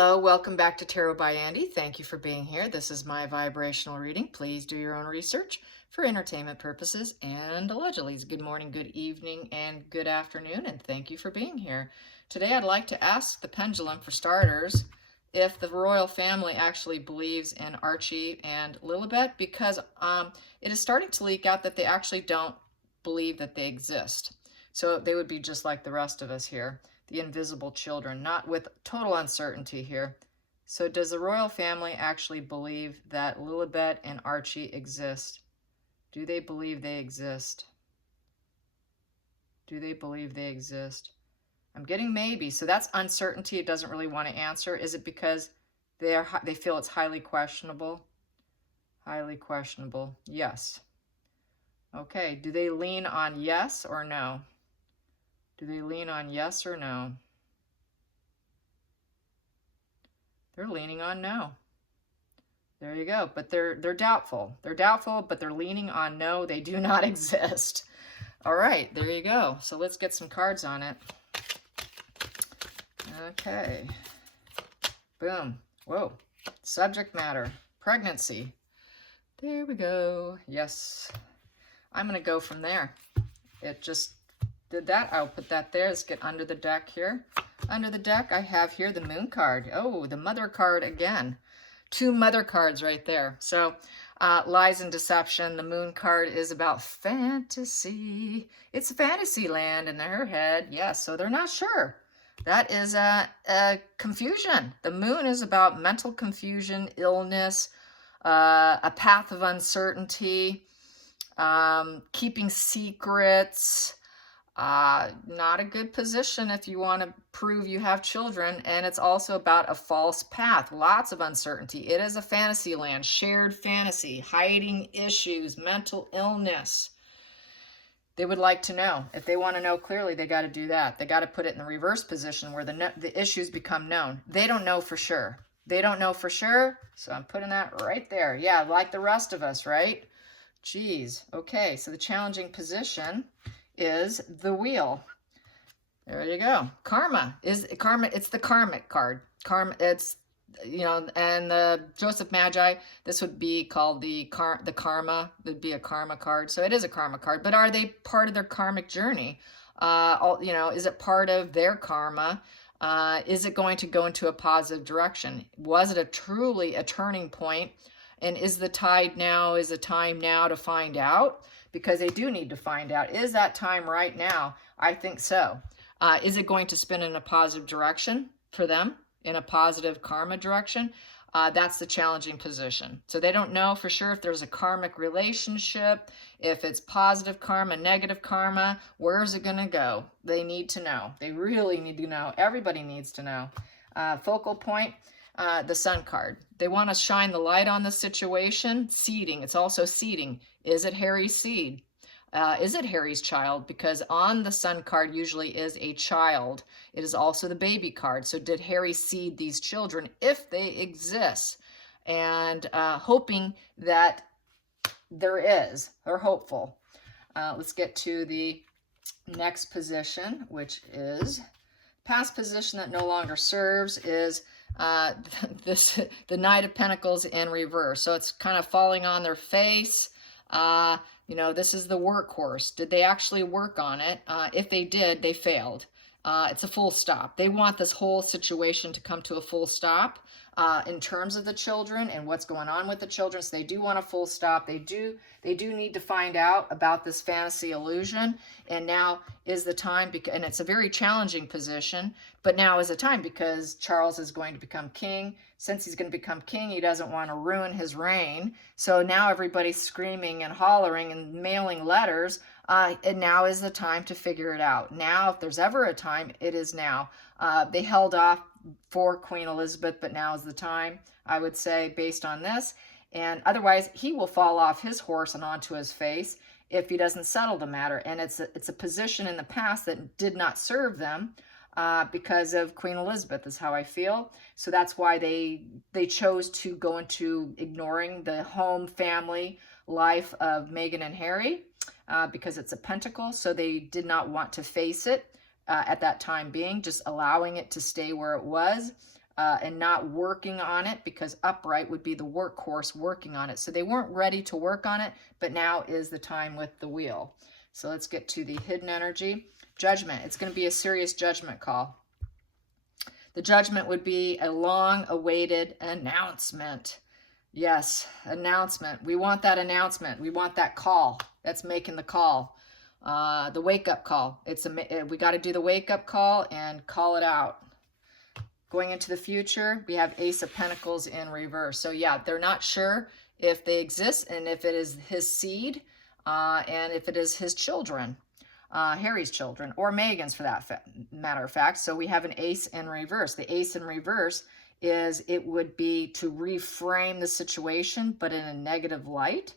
Hello, welcome back to Tarot by Andy. Thank you for being here. This is my vibrational reading. Please do your own research for entertainment purposes and allegedly. Good morning, good evening, and good afternoon, and thank you for being here. Today I'd like to ask the pendulum, for starters, if the royal family actually believes in Archie and Lilibet, because it is starting to leak out that they actually don't believe that they exist. So they would be just like the rest of us here, the invisible children, not with total uncertainty here. So does the royal family actually believe that Lilibet and Archie exist? Do they believe they exist? Do they believe they exist? I'm getting maybe, so that's uncertainty. It doesn't really want to answer. Is it because they feel it's highly questionable? Highly questionable, yes. Okay, do they lean on yes or no? Do they lean on yes or no? They're leaning on no. There you go. But they're doubtful. They're doubtful, but they're leaning on no. They do not exist. All right, there you go. So let's get some cards on it. Okay. Boom. Whoa. Subject matter. Pregnancy. There we go. Yes. I'm going to go from there. It just did that. I'll put that there. Let's get under the deck here. Under the deck, I have here the moon card. Oh, the mother card again. Two mother cards right there. So lies and deception. The moon card is about fantasy. It's fantasy land in her head. Yes, so they're not sure. That is a confusion. The moon is about mental confusion, illness, a path of uncertainty, keeping secrets. Not a good position if you want to prove you have children. And it's also about a false path, lots of uncertainty. It is a fantasy land, shared fantasy, hiding issues, mental illness. They would like to know. If they want to know clearly, they got to do that. They got to put it in the reverse position where the issues become known. They don't know for sure. They don't know for sure. So I'm putting that right there. Yeah, like the rest of us, right? Geez. Okay, so the challenging position is the wheel. There you go. Karma is karma. It's the karmic card. Karma. It's, you know, and the Joseph Magi. This would be called the karma. Would be a karma card. So it is a karma card. But are they part of their karmic journey? You know, is it part of their karma? Is it going to go into a positive direction? Was it truly a turning point? And is the tide now? Is the time now to find out? Because they do need to find out. Is that time right now? I think so. Is it going to spin in a positive direction for them, in a positive karma direction? That's the challenging position. So they don't know for sure if there's a karmic relationship, if it's positive karma, negative karma. Where is it going to go? They need to know. They really need to know. Everybody needs to know. Focal point. The sun card. They want to shine the light on the situation. Seeding. It's also seeding. Is it Harry's seed? Is it Harry's child? Because on the sun card usually is a child. It is also the baby card. So did Harry seed these children if they exist? And hoping that there is. They're hopeful. Let's get to the next position, which is past position that no longer serves is the Knight of Pentacles in reverse. So it's kind of falling on their face. You know, this is the workhorse. Did they actually work on it? If they did, they failed. It's a full stop. They want this whole situation to come to a full stop in terms of the children and what's going on with the children. So they do want a full stop. They do need to find out about this fantasy illusion. And now is the time, and it's a very challenging position, but now is the time because Charles is going to become king. Since he's going to become king, he doesn't want to ruin his reign. So now everybody's screaming and hollering and mailing letters. And now is the time to figure it out. Now, if there's ever a time, it is now. They held off for Queen Elizabeth, but now is the time, I would say, based on this. And otherwise, he will fall off his horse and onto his face if he doesn't settle the matter. And it's a position in the past that did not serve them because of Queen Elizabeth, is how I feel. So that's why they chose to go into ignoring the home family life of Meghan and Harry. Because it's a pentacle, so they did not want to face it at that time being, just allowing it to stay where it was. and not working on it, because upright would be the workhorse working on it. So they weren't ready to work on it, but now is the time with the wheel. So let's get to the hidden energy. Judgment. It's going to be a serious judgment call. The judgment would be a long-awaited announcement. Yes, announcement. We want that announcement. We want that call. That's making the call. The wake-up call. We got to do the wake-up call and call it out. Going into the future, we have Ace of Pentacles in reverse. So yeah, they're not sure if they exist and if it is his seed and if it is his children, Harry's children, or Meghan's for that matter of fact. So we have an ace in reverse. The ace in reverse is, it would be to reframe the situation, but in a negative light,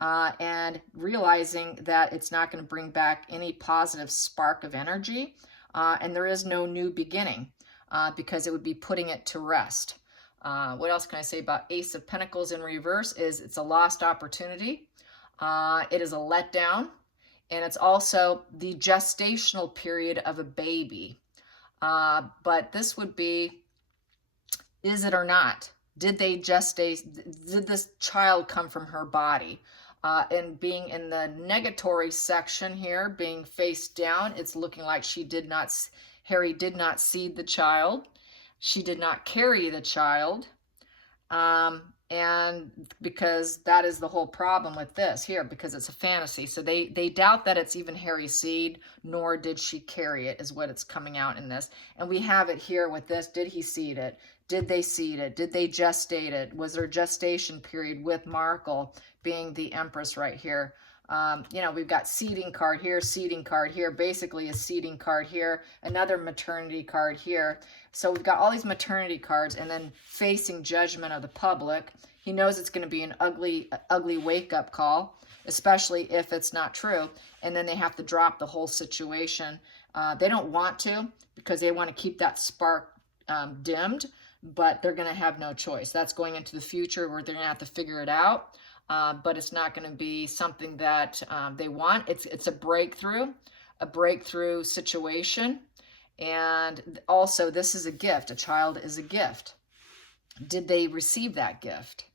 and realizing that it's not going to bring back any positive spark of energy, and there is no new beginning. Because it would be putting it to rest. What else can I say about Ace of Pentacles in reverse is it's a lost opportunity. It is a letdown. And it's also the gestational period of a baby. But this would be, is it or not? Did they gestate? Did this child come from her body? And being in the negatory section here, being face down, it's looking like Harry did not seed the child. She did not carry the child. And because that is the whole problem with this here, because it's a fantasy. So they doubt that it's even Harry's seed, nor did she carry it, is what it's coming out in this. And we have it here with this. Did he seed it? Did they seed it? Did they gestate it? Was there a gestation period with Markle being the Empress right here? You know, we've got seeding card here, basically a seeding card here, another maternity card here. So we've got all these maternity cards, and then facing judgment of the public. He knows it's going to be an ugly wake-up call, especially if it's not true. And then they have to drop the whole situation. They don't want to, because they want to keep that spark dimmed, but they're going to have no choice. That's going into the future where they're going to have to figure it out. But it's not going to be something that they want. It's a breakthrough situation. And also, this is a gift. A child is a gift. Did they receive that gift?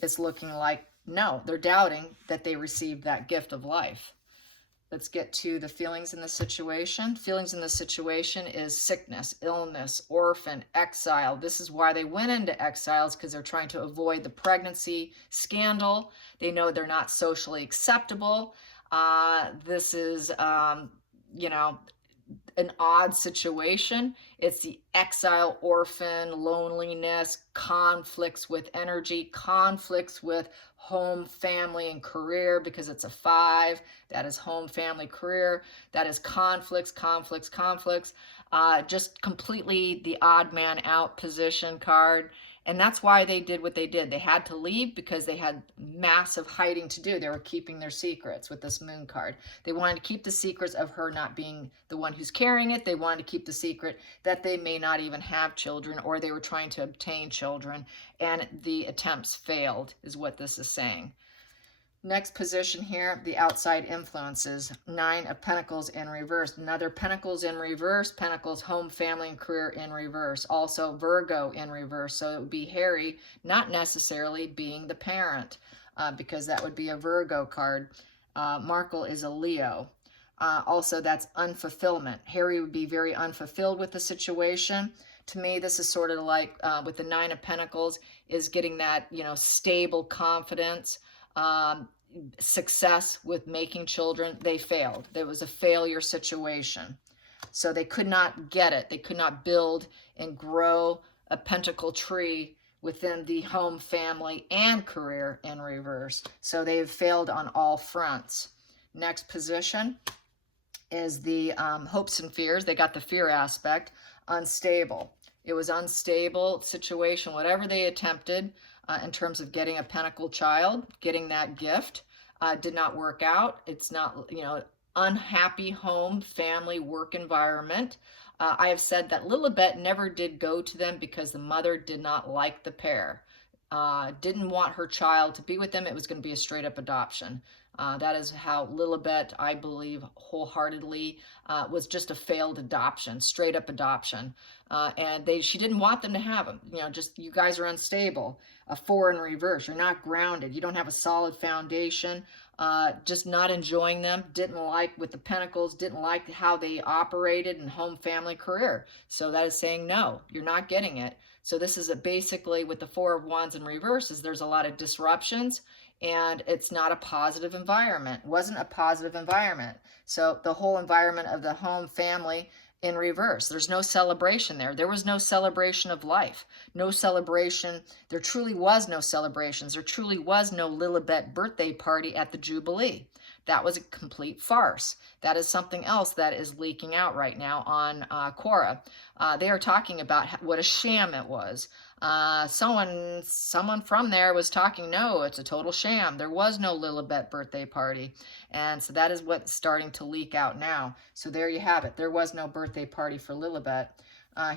It's looking like no. They're doubting that they received that gift of life. Let's get to the feelings in the situation. Feelings in the situation is sickness, illness, orphan, exile. This is why they went into exiles, because they're trying to avoid the pregnancy scandal. They know they're not socially acceptable. This is, you know, an odd situation. It's the exile, orphan, loneliness, conflicts with energy, conflicts with home, family, and career, because it's a 5. That is home, family, career. That is conflicts. Just completely the odd man out position card. And that's why they did what they did. They had to leave because they had massive hiding to do. They were keeping their secrets with this moon card. They wanted to keep the secrets of her not being the one who's carrying it. They wanted to keep the secret that they may not even have children, or they were trying to obtain children. And the attempts failed, is what this is saying. Next position here, the outside influences. 9 of Pentacles in reverse. Another Pentacles in reverse. Pentacles, home, family, and career in reverse. Also Virgo in reverse. So it would be Harry not necessarily being the parent, because that would be a Virgo card. Markle is a Leo. Also, that's unfulfillment. Harry would be very unfulfilled with the situation. To me, this is sort of like with the 9 of Pentacles, is getting that, you know, stable confidence. Success with making children. They failed. There was a failure situation. So they could not get it. They could not build and grow a pentacle tree within the home, family, and career in reverse. So they've failed on all fronts. Next position is the hopes and fears. They got the fear aspect. Unstable. It was unstable situation. Whatever they attempted, in terms of getting a pentacle child, getting that gift, did not work out. It's not, you know, unhappy home, family, work environment. I have said that Lilibet never did go to them because the mother did not like the pair. Didn't want her child to be with them. It was going to be a straight up adoption. That is how Lilibet, I believe, wholeheartedly was just a failed adoption, straight up adoption. And she didn't want them to have them. You know, just, you guys are unstable. A 4 in reverse. You're not grounded. You don't have a solid foundation. Just not enjoying them. Didn't like, with the Pentacles, didn't like how they operated in home, family, career. So that is saying no, you're not getting it. So this is basically with the 4 of Wands in reverse, is there's a lot of disruptions, and it's not a positive environment. It wasn't a positive environment. So the whole environment of the home, family, in reverse. There's no celebration there. There was no celebration of life. No celebration. There truly was no celebrations. There truly was no Lilibet birthday party at the Jubilee. That was a complete farce. That is something else that is leaking out right now on Quora. They are talking about what a sham it was. Someone from there was talking, no, it's a total sham. There was no Lilibet birthday party. And so that is what's starting to leak out now. So there you have it. There was no birthday party for Lilibet.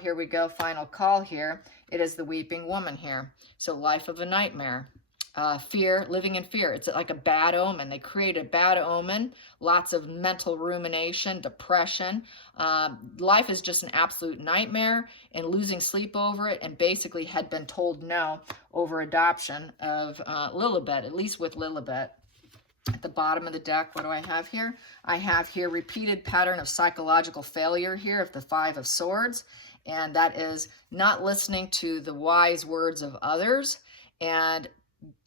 Here we go, final call here. It is the Weeping Woman here. So life of a nightmare. Fear, living in fear. It's like a bad omen. They create a bad omen, lots of mental rumination, depression. Life is just an absolute nightmare, and losing sleep over it, and basically had been told no over adoption of Lilibet, at least with Lilibet. At the bottom of the deck, what do I have here? I have here repeated pattern of psychological failure here of the 5 of Swords, and that is not listening to the wise words of others, and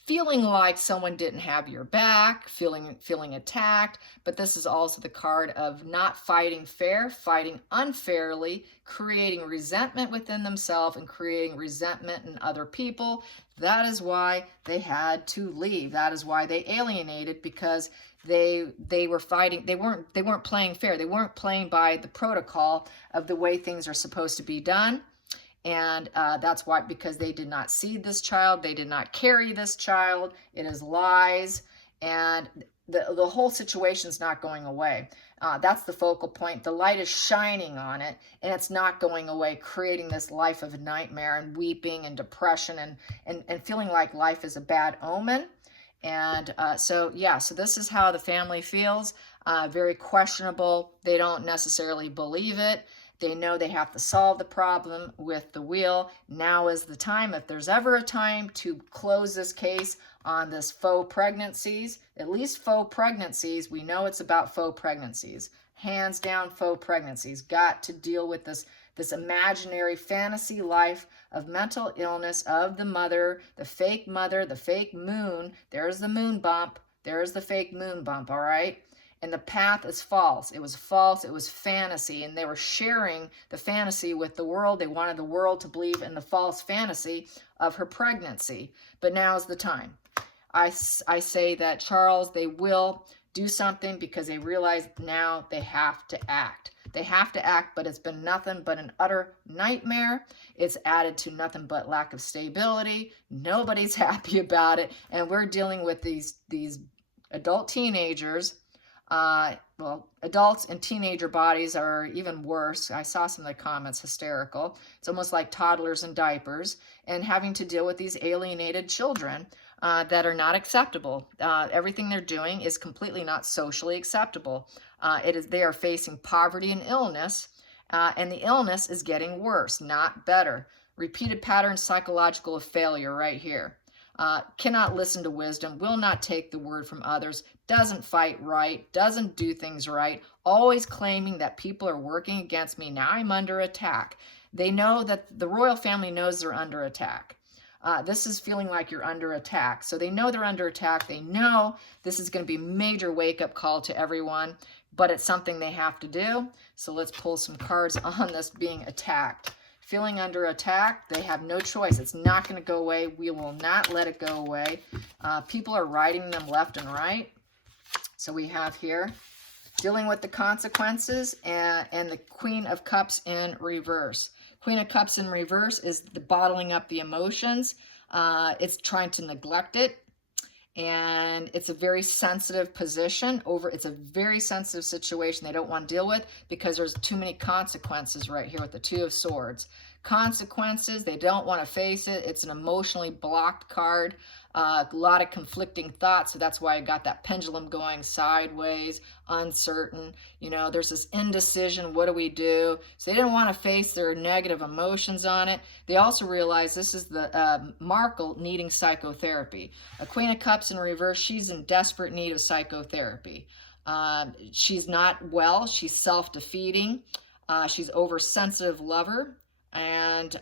feeling like someone didn't have your back, feeling attacked. But this is also the card of not fighting fair, fighting unfairly, creating resentment within themselves and creating resentment in other people. That is why they had to leave. That is why they alienated, because they were fighting. They weren't playing fair. They weren't playing by the protocol of the way things are supposed to be done. And that's why, because they did not seed this child, they did not carry this child. It is lies, and the whole situation's not going away. That's the focal point. The light is shining on it, and it's not going away, creating this life of a nightmare and weeping and depression and feeling like life is a bad omen. And so this is how the family feels. Very questionable. They don't necessarily believe it. They know they have to solve the problem with the wheel. Now is the time. If there's ever a time to close this case on this faux pregnancies, at least faux pregnancies, we know it's about faux pregnancies. Hands down, faux pregnancies. Got to deal with this imaginary fantasy life of mental illness of the mother, the fake moon. There's the moon bump. There's the fake moon bump, all right? And the path is false. It was false. It was fantasy. And they were sharing the fantasy with the world. They wanted the world to believe in the false fantasy of her pregnancy. But now is the time. I say that, Charles, they will do something, because they realize now they have to act. They have to act, but it's been nothing but an utter nightmare. It's added to nothing but lack of stability. Nobody's happy about it. And we're dealing with these adult teenagers. Well, adults and teenager bodies are even worse. I saw some of the comments, hysterical. It's almost like toddlers in diapers, and having to deal with these alienated children that are not acceptable. Everything they're doing is completely not socially acceptable. They are facing poverty and illness, and the illness is getting worse, not better. Repeated pattern psychological failure right here. Cannot listen to wisdom, will not take the word from others, doesn't fight right, doesn't do things right, always claiming that people are working against me. Now I'm under attack. They know that the royal family knows they're under attack. This is feeling like you're under attack. So they know they're under attack. They know this is going to be a major wake-up call to everyone, but it's something they have to do. So let's pull some cards on this being attacked. Feeling under attack, they have no choice. It's not going to go away. We will not let it go away. People are riding them left and right. So we have here dealing with the consequences, and the Queen of Cups in reverse. Queen of Cups in reverse is the bottling up the emotions. It's trying to neglect it. And it's a very sensitive position. It's a very sensitive situation they don't want to deal with, because there's too many consequences right here with the 2 of Swords. consequences. They don't want to face it. It's an emotionally blocked card. A lot of conflicting thoughts, so that's why I got that pendulum going sideways, uncertain. You know, there's this indecision. What do we do? So they didn't want to face their negative emotions on it. They also realized this is the Markle needing psychotherapy. A Queen of Cups in reverse, she's in desperate need of psychotherapy. She's not well. She's self-defeating. She's oversensitive lover. And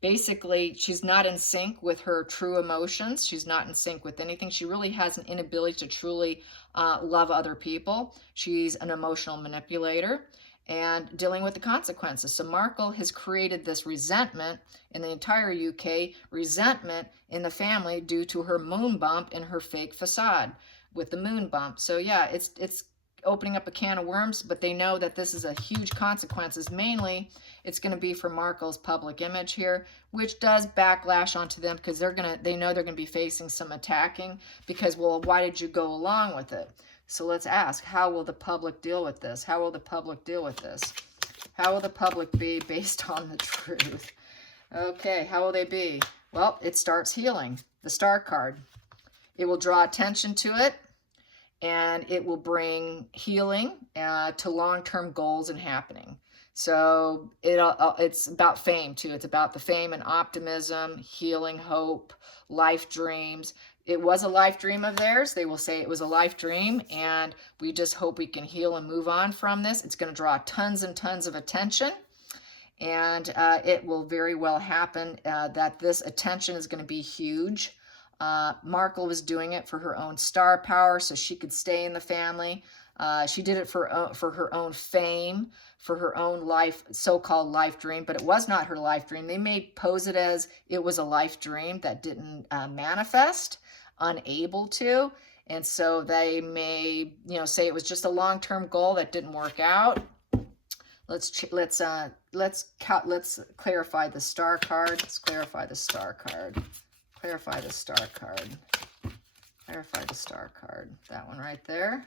basically, she's not in sync with her true emotions. She's not in sync with anything. She really has an inability to truly love other people. She's an emotional manipulator and dealing with the consequences. So Markle has created this resentment in the entire UK, resentment in the family due to her moon bump and her fake facade with the moon bump. So yeah, it's opening up a can of worms, but they know that this is a huge consequences. Mainly, it's going to be for Markle's public image here, which does backlash onto them because they know they're going to be facing some attacking because, well, why did you go along with it? So let's ask, how will the public deal with this? How will the public deal with this? How will the public be based on the truth? Okay, how will they be? Well, it starts healing, the Star card. It will draw attention to it, and it will bring healing to long-term goals and happening. So it's about fame too. It's about the fame and optimism, healing, hope, life dreams. It was a life dream of theirs. They will say it was a life dream, and we just hope we can heal and move on from this. It's going to draw tons and tons of attention, and it will very well happen that this attention is going to be huge. Markle was doing it for her own star power so she could stay in the family. She did it for her own fame, for her own life, so-called life dream, but it was not her life dream. They may pose it as it was a life dream that didn't manifest, unable to, and so they may, say it was just a long-term goal that didn't work out. Let's clarify the Star card. Let's clarify the Star card. Clarify the Star card. Clarify the Star card. That one right there.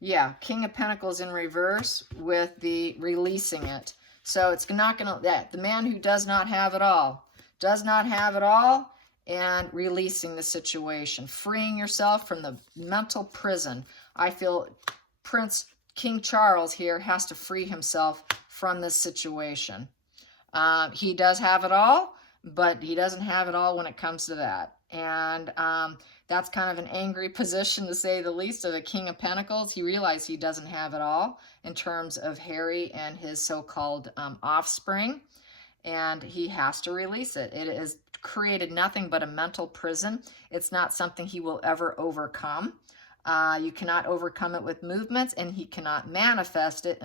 Yeah, King of Pentacles in reverse with the releasing it. So it's not going to, the man who does not have it all, and releasing the situation, freeing yourself from the mental prison. I feel King Charles here has to free himself from this situation. He does have it all, but he doesn't have it all when it comes to that. And that's kind of an angry position, to say the least, of the King of Pentacles. He realized he doesn't have it all in terms of Harry and his so-called offspring, and he has to release it. It has created nothing but a mental prison. It's not something he will ever overcome. You cannot overcome it with movements, and he cannot manifest it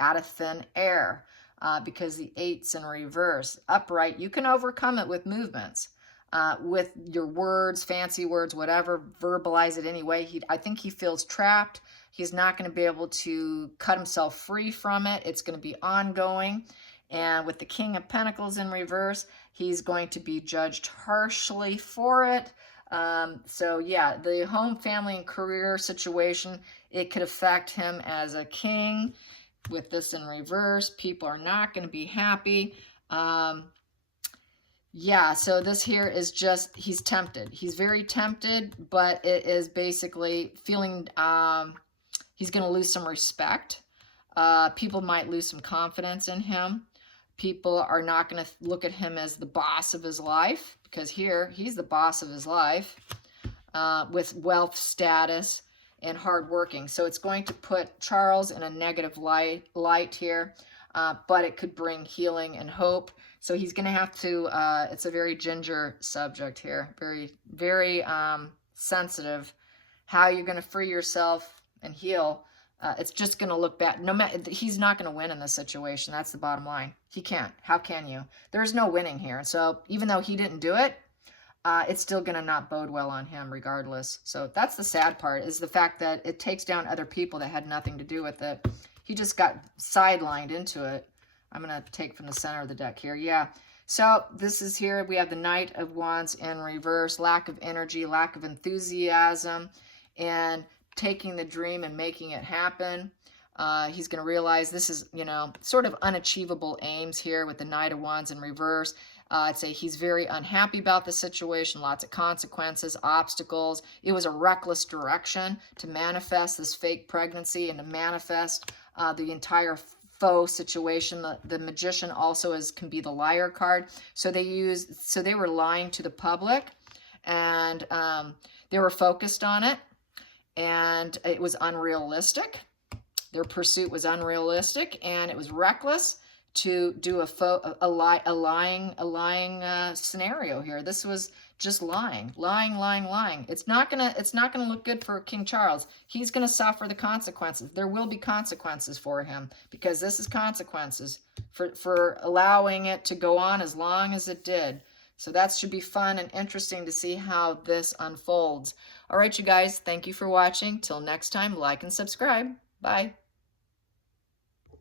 out of thin air. Because the 8's in reverse. Upright, you can overcome it with movements, with your words, fancy words, whatever, verbalize it anyway. I think he feels trapped. He's not going to be able to cut himself free from it. It's going to be ongoing. And with the King of Pentacles in reverse, he's going to be judged harshly for it. So yeah, the home, family, and career situation, it could affect him as a king. With this in reverse, people are not going to be happy. Yeah, so this here is just, he's tempted. He's very tempted, but it is basically feeling he's going to lose some respect. People might lose some confidence in him. People are not going to look at him as the boss of his life, because here, he's the boss of his life with wealth, status, and hardworking. So it's going to put Charles in a negative light here, but it could bring healing and hope. So he's going to have to, it's a very ginger subject here, very, very sensitive. How you're going to free yourself and heal, it's just going to look bad. No matter, he's not going to win in this situation. That's the bottom line. He can't. How can you? There's no winning here. So even though he didn't do it, it's still going to not bode well on him regardless. So that's the sad part, is the fact that it takes down other people that had nothing to do with it. He just got sidelined into it. I'm going to take from the center of the deck here. Yeah. So this is here. We have the Knight of Wands in reverse. Lack of energy, lack of enthusiasm, and taking the dream and making it happen. He's going to realize this is, you know, sort of unachievable aims here with the Knight of Wands in reverse. I'd say he's very unhappy about the situation, lots of consequences, obstacles. It was a reckless direction to manifest this fake pregnancy and to manifest the entire faux situation. The Magician also can be the liar card. So they were lying to the public, and they were focused on it, and it was unrealistic. Their pursuit was unrealistic, and it was reckless to do a lying scenario here. This was just lying. It's not gonna look good for King Charles. He's gonna suffer the consequences. There will be consequences for him, because this is consequences for allowing it to go on as long as it did. So that should be fun and interesting to see how this unfolds. All right, you guys, thank you for watching. Till next time, like and subscribe. Bye.